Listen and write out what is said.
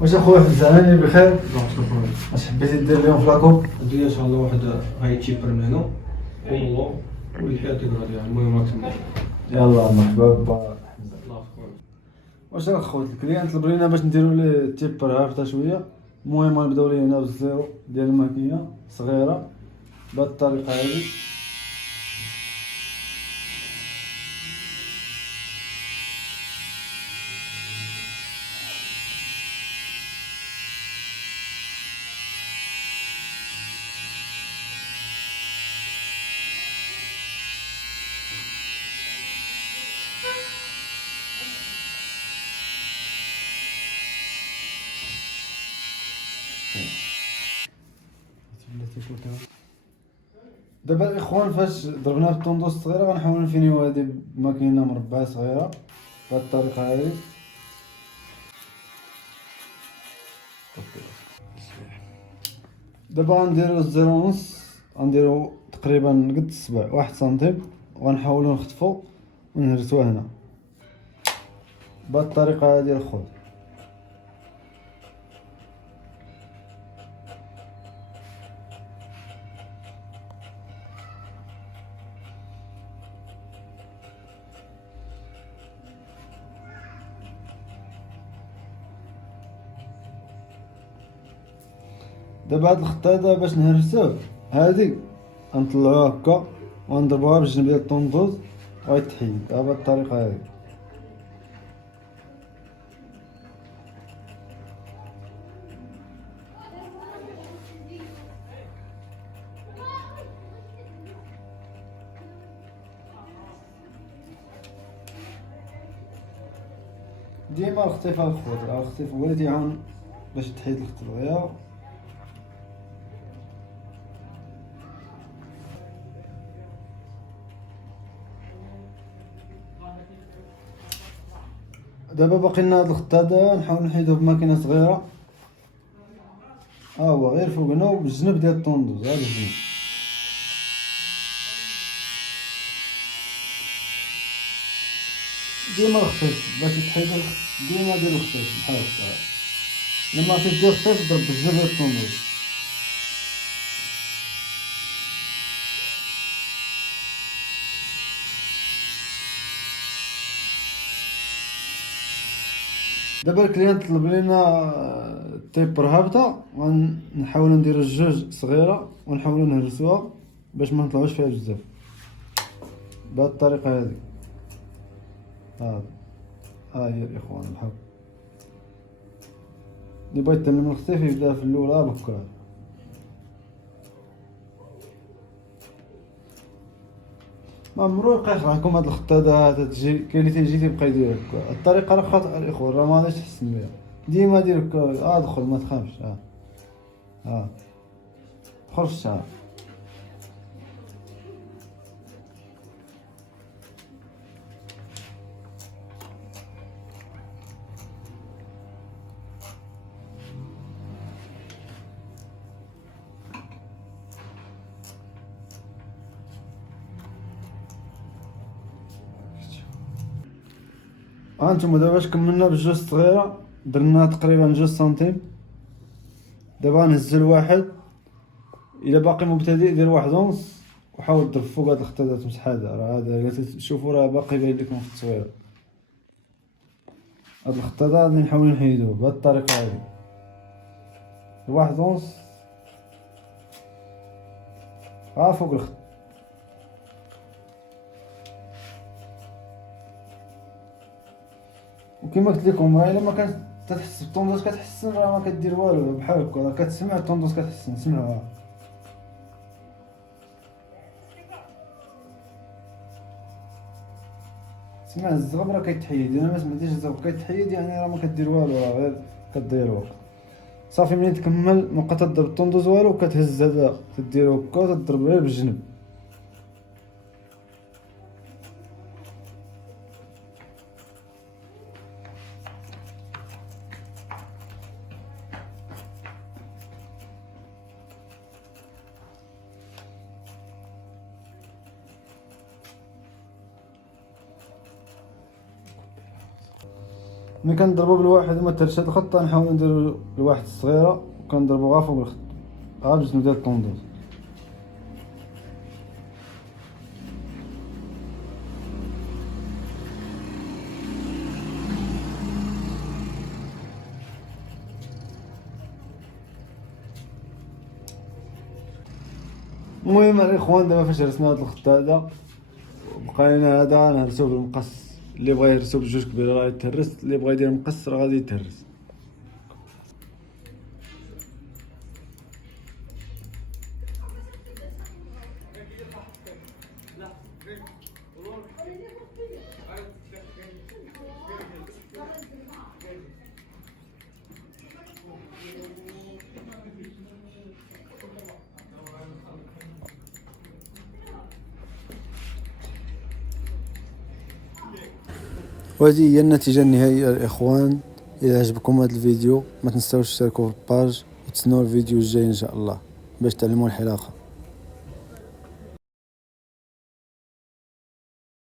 واش اخويا زعلاني بخير؟ الله يشكرك. اش حبيتي دير اليوم في لاكوب؟ ندير ان شاء الله واحد هاي تشيبر من هنا والله والحياة تقرا ديالها المهم راك تما. يلا مرحبا با الله يخليك. واش راك خويا الكليانت طلب لينا باش نديرو ليه التيبر هابطه شويه. المهم غنبداو ليه هنا بالزيرو ديال الماكينه صغيره بهاد الطريقه هادي. دابا الاخوان فاش ضربنا بالطوندوس الصغيره غنحاولوا نفينيو هادي بماكينه مربعه صغيره بهاد الطريقه هادي. دابا غنديرو الزيرو ونص، غنديرو تقريبا قد الصبع 1 سنتيم، وغنحاولو نخطفو ونهرسوه هنا بهاد الطريقه هادي الخوت. دابا هاد الخطاطه باش نهرسوه هادي غنطلعوها هكا وغنضربوها بالجنب ديال الطوندوز وغيتحيد بهاد الطريقه هادي. ديما الخطيفه الخوت، الخطيف هو اللي تيعاون باش تحيد الخطيف دغيا. دابا باقي لنا هاد الخط هذا نحاول نحيدوه بماكينه صغيره. هو غير فوقنا وبالجنب ديال الطوندوز، هذا الجنب. ديما الخفيف باش تحيد ديما دير الخفيف بحال هكا. لما عرفتي دير الخفيف ضرب بالجنب ديال الطوندوز. دابا الكليانت طلب لينا تيبر هابطه، غنحاولوا نديرو جوج صغيره ونحاولوا نهرسوها باش ما نطلعوش فيها بزاف بهاد الطريقه هذه. ها هي الاخوان الحق اللي بغا يتعلم الخفيف يبدا في الاولى بكره. ما عمرو يبقى يخرعكم هاد الخط هذا تجي كاين اللي تيجي تيبقى يدير هكا. الطريقه راه خاطئه الاخوان، راه ما غاديش تحسن بها. ديما دير هكا، دخل ما تخافش. دخل في الشعر. هانتوما دابا باش كملنا بالجوج صغيره درنا تقريبا 2 سنتيم. دابا غنهزو الواحد، الا باقي مبتدئ دير 1 ونص وحاول تضرب فوق هاد الخط هذا تمسح هذا. راه هذا شوفوا راه باقي باين لكم خط صغير. هاد الخط هذا غادي نحاول نحيدوه بهاد الطريقه هادي 1 ونص فوق الخط. وكما قلت لكم راه الا ما كانت تحس بالطوندوس كتحسن، راه ما كدير والو بحال هكا. راه كتسمع الطوندوس كتحسن، سمعوها. سمع الزغب راه كيتحيد. انا ما سمعتيش الزغب كيتحيد يعني راه ما كدير والو، راه غير كديرو صافي. منين تكمل مابقى تضرب الطوندوس والو، كتهز هذا تديرو هكا وتضرب غير بالجنب. ملي كنضربو بالواحد وما تهرش هاد الخطه نحاولو نديرو الواحد الصغيره وكنضربو غا فوق الخط غا بجنب ديال الطوندوز. المهم الاخوان دابا فاش هرسنا هاد الخط هذا بقينا هذا نهرسو بالمقص، اللي بغا يهرسو بجوج كبيره راه يتهرس، اللي بغا يدير مقص راه غادي يتهرس. وهذه هي النتيجة النهائية الإخوان. إذا عجبكم هذا الفيديو ما تنساوش تشتركوا في الباج وتسنوا الفيديو الجاي إن شاء الله باش تعلموا الحلاقة.